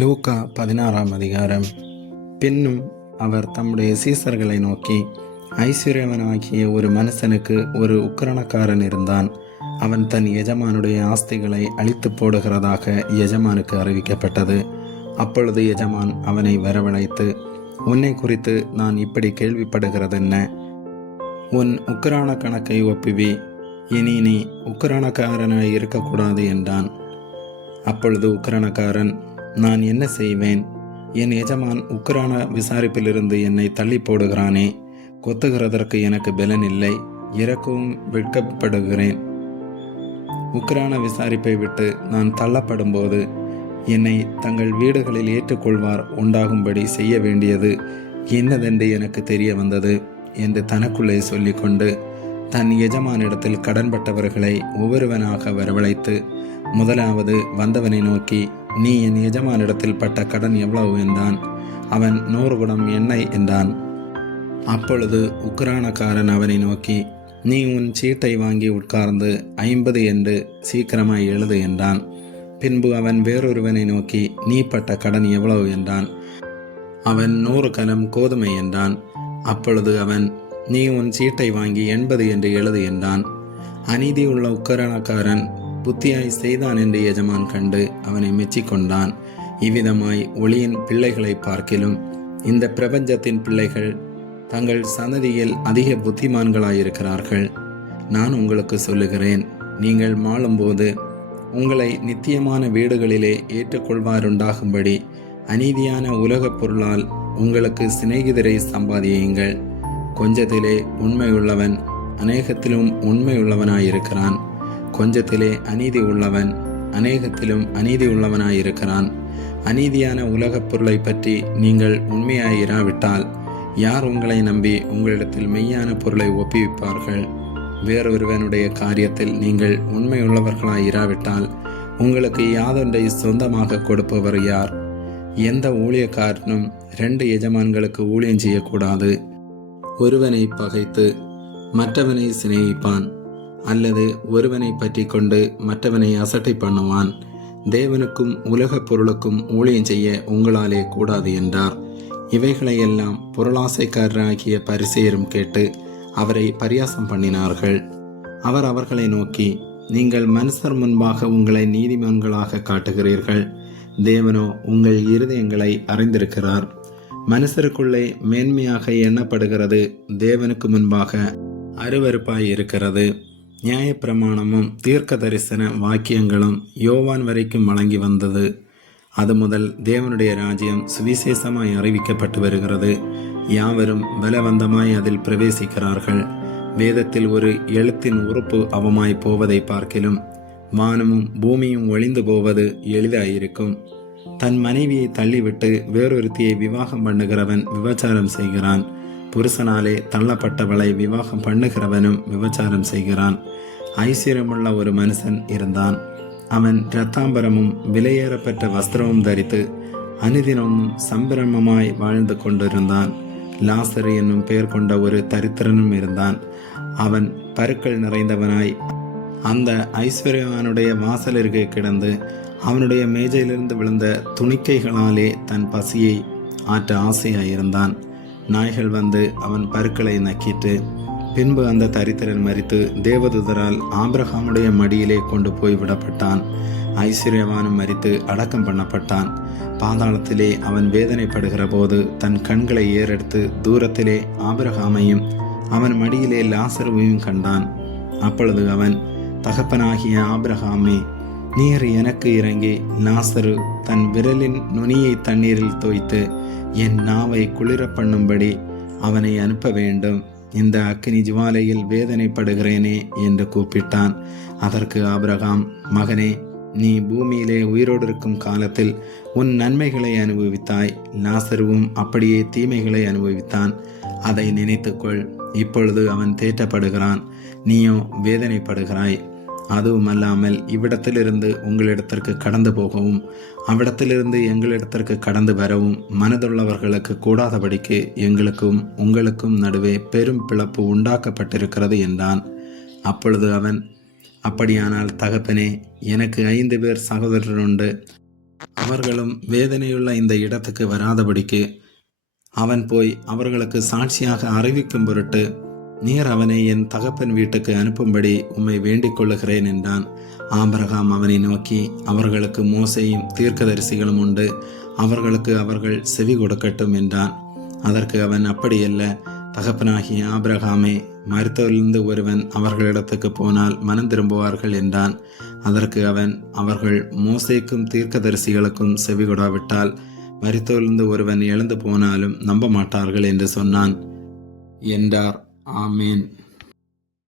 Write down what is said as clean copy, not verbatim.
லூக்கா 16ஆம் அதிகாரம். பின்னும் அவர் தம்முடைய சீசர்களை நோக்கி, ஐஸ்வர்யவனாகிய ஒரு மனுஷனுக்கு ஒரு உக்கிரானக்காரன் இருந்தான். அவன் தன் எஜமானுடைய ஆஸ்திகளை அழித்து போடுகிறதாக எஜமானுக்கு அறிவிக்கப்பட்டது. அப்பொழுது எஜமான் அவனை வரவழைத்து, உன்னை குறித்து நான் இப்படி கேள்விப்படுகிறதென்ன? உன் உக்கிரான கணக்கை ஒப்புவி, இனி நீ உக்கிரானக்காரனாய் இருக்கக்கூடாது என்றான். அப்பொழுது உக்கிரானக்காரன், நான் என்ன செய்வேன்? என் எஜமான் உக்கிரான விசாரிப்பிலிருந்து என்னை தள்ளி போடுகிறானே. கொத்துகிறதற்கு எனக்கு பலன் இல்லை, இறக்கவும் வெட்கப்படுகிறேன். உக்கிரான விசாரிப்பை விட்டு நான் தள்ளப்படும் போது என்னை தங்கள் வீடுகளில் ஏற்றுக்கொள்வார் உண்டாகும்படி செய்ய வேண்டியது என்னதென்று எனக்கு தெரிய வந்தது என்று தனக்குள்ளே சொல்லிக்கொண்டு தன் எஜமானிடத்தில் கடன்பட்டவர்களை ஒவ்வொருவனாக வரவழைத்து, முதலாவது வந்தவனை நோக்கி, நீ என் எஜமானிடத்தில் பட்ட கடன் எவ்வளவு என்றான். அவன் 100 குடம் எண்ணெய் என்றான். அப்பொழுது உக்கிரானக்காரன் அவனை நோக்கி, நீ உன் சீட்டை வாங்கி உட்கார்ந்து 50 என்று சீக்கிரமாய் எழுது என்றான். பின்பு அவன் வேறொருவனை நோக்கி, நீ பட்ட கடன் எவ்வளவு என்றான். அவன் 100 கலம் கோதுமை என்றான். அப்பொழுது அவன், நீ உன் சீட்டை வாங்கி 80 என்று எழுது என்றான். அநீதி உள்ள உக்கிரானக்காரன் புத்தியாய் செய்தான் என்று எஜமான் கண்டு அவனை மெச்சிக்கொண்டான். இவ்விதமாய் ஒளியின் பிள்ளைகளை பார்க்கிலும் இந்த பிரபஞ்சத்தின் பிள்ளைகள் தங்கள் சந்ததியில் அதிக புத்திமான்களாயிருக்கிறார்கள். நான் உங்களுக்கு சொல்லுகிறேன், நீங்கள் மாளும்போது உங்களை நித்தியமான வீடுகளிலே ஏற்றுக்கொள்வாருண்டாகும்படி அநீதியான உலகப் பொருளால் உங்களுக்கு சிநேகிதரை சம்பாதியுங்கள். கொஞ்சத்திலே உண்மையுள்ளவன் அநேகத்திலும் உண்மையுள்ளவனாயிருக்கிறான். கொஞ்சத்திலே அநீதி உள்ளவன் அநேகத்திலும் அநீதி உள்ளவனாயிருக்கிறான். அநீதியான உலகப் பொருளை பற்றி நீங்கள் உண்மையாயிராவிட்டால் யார் உங்களை நம்பி உங்களிடத்தில் மெய்யான பொருளை ஒப்புவிப்பார்கள்? வேறொருவனுடைய காரியத்தில் நீங்கள் உண்மையுள்ளவர்களாயிராவிட்டால் உங்களுக்கு யாதொன்றை சொந்தமாக கொடுப்பவர் யார்? எந்த ஊழியக்காரனும் 2 எஜமான்களுக்கு ஊழியம் செய்யக்கூடாது. ஒருவனை பகைத்து மற்றவனை சிநேகிப்பான், அல்லது ஒருவனை பற்றி கொண்டு மற்றவனை அசட்டை பண்ணுவான். தேவனுக்கும் உலகப் பொருளுக்கும் ஊழியம் செய்ய உங்களாலே கூடாது என்றார். இவைகளையெல்லாம் பொருளாசைக்காரராகிய பரிசேயரும் கேட்டு அவரை பரியாசம் பண்ணினார்கள். அவர் அவர்களை நோக்கி, நீங்கள் மனுஷர் முன்பாக உங்களை நீதிமான்களாக காட்டுகிறீர்கள், தேவனோ உங்கள் இருதயங்களை அறிந்திருக்கிறார். மனுஷருக்குள்ளே மேன்மையாக எண்ணப்படுகிறது தேவனுக்கு முன்பாக அருவருப்பாய் இருக்கிறது. நியாயப்பிரமாணமும் தீர்க்க தரிசன வாக்கியங்களும் யோவான் வரைக்கும் வழங்கி வந்தது. அது முதல் தேவனுடைய ராஜ்யம் சுவிசேஷமாய் அறிவிக்கப்பட்டு வருகிறது. யாவரும் பலவந்தமாய் அதில் பிரவேசிக்கிறார்கள். வேதத்தில் ஒரு எழுத்தின் உறுப்பு அவமாய் போவதை பார்க்கிலும் வானமும் பூமியும் ஒளிந்து போவது எளிதாயிருக்கும். தன் மனைவியை தள்ளிவிட்டு வேறொருத்தியை விவாகம் பண்ணுகிறவன் விபச்சாரம் செய்கிறான். புருஷனாலே தள்ளப்பட்டவளை விவாகம் பண்ணுகிறவனும் விபச்சாரம் செய்கிறான். ஐஸ்வர்யமுள்ள ஒரு மனுஷன் இருந்தான். அவன் இரத்தாம்பரமும் விலையேறப்பெற்ற வஸ்திரமும் தரித்து அனுதினமும் சம்பிரமமாய் வாழ்ந்து கொண்டிருந்தான். லாசரு என்னும் பெயர் கொண்ட ஒரு தரித்திரனும் இருந்தான். அவன் பருக்கள் நிறைந்தவனாய் அந்த ஐஸ்வர்யவானுடைய வாசலருகே கிடந்து அவனுடைய மேஜையிலிருந்து விழுந்த துணிக்கைகளாலே தன் பசியை ஆற்ற ஆசையாயிருந்தான். நாய்கள் வந்து அவன் பருக்களை நக்கிட்டு பின்பு அந்த தரித்திரன் மரித்து தேவதூதரால் ஆபிரகாமுடைய மடியிலே கொண்டு போய் விடப்பட்டான். ஐஸ்வர்யவானும் மரித்து அடக்கம் பண்ணப்பட்டான். பாதாளத்திலே அவன் வேதனைப்படுகிற போது தன் கண்களை ஏறெடுத்து தூரத்திலே ஆபிரகாமையும் அவன் மடியிலே லாசருவையும் கண்டான். அப்பொழுது அவன், தகப்பனாகிய ஆபிரகாமே, நீர் எனக்கு இறங்கி லாசரு தன் விரலின் நுனியை தண்ணீரில் தோய்த்து என் நாவை குளிர பண்ணும்படி அவனை அனுப்ப வேண்டும். இந்த அக்கினி ஜுவாலையில் வேதனைப்படுகிறேனே என்று கூப்பிட்டான். அதற்கு ஆபிரகாம், மகனே, நீ பூமியிலே உயிரோடு இருக்கும் காலத்தில் உன் நன்மைகளை அனுபவித்தாய். லாசருவும் அப்படியே தீமைகளை அனுபவித்தான். அதை நினைத்துக்கொள். இப்பொழுது அவன் தேற்றப்படுகிறான், நீயோ வேதனைப்படுகிறாய். அதுவும் அல்லாமல் இவ்விடத்திலிருந்து உங்களிடத்திற்கு கடந்து போகவும் அவ்விடத்திலிருந்து எங்களிடத்திற்கு கடந்து வரவும் மனதுள்ளவர்களுக்கு கூடாதபடிக்கு எங்களுக்கும் உங்களுக்கும் நடுவே பெரும் பிளப்பு உண்டாக்கப்பட்டிருக்கிறது என்றான். அப்பொழுது அவன், அப்படியானால் தகப்பனே, எனக்கு 5 பேர் சகோதரர் உண்டு. அவர்களும் வேதனையுள்ள இந்த இடத்துக்கு வராதபடிக்கு அவன் போய் அவர்களுக்கு சாட்சியாக அறிவிக்கும் பொருட்டு நீர் அவனை என் தகப்பன் வீட்டுக்கு அனுப்பும்படி உம்மை வேண்டிக் கொள்ளுகிறேன் என்றான். ஆபிரகாம் அவனை நோக்கி, அவர்களுக்கு மோசேயும் தீர்க்கதரிசிகளும் உண்டு, அவர்களுக்கு அவர்கள் செவி கொடுக்கட்டும் என்றான். அதற்கு அவன், அப்படியல்ல தகப்பனாகிய ஆபிரகாமே, மரித்தோரிலிருந்து ஒருவன் அவர்களிடத்துக்கு போனால் மனம் திரும்புவார்கள் என்றான். அதற்கு அவன், அவர்கள் மோசேக்கும் தீர்க்கதரிசிகளுக்கும் செவி கொடாவிட்டால் மரித்தோரிலிருந்து ஒருவன் எழுந்து போனாலும் நம்ப மாட்டார்கள் என்று சொன்னான் என்றார். ஆமேன்.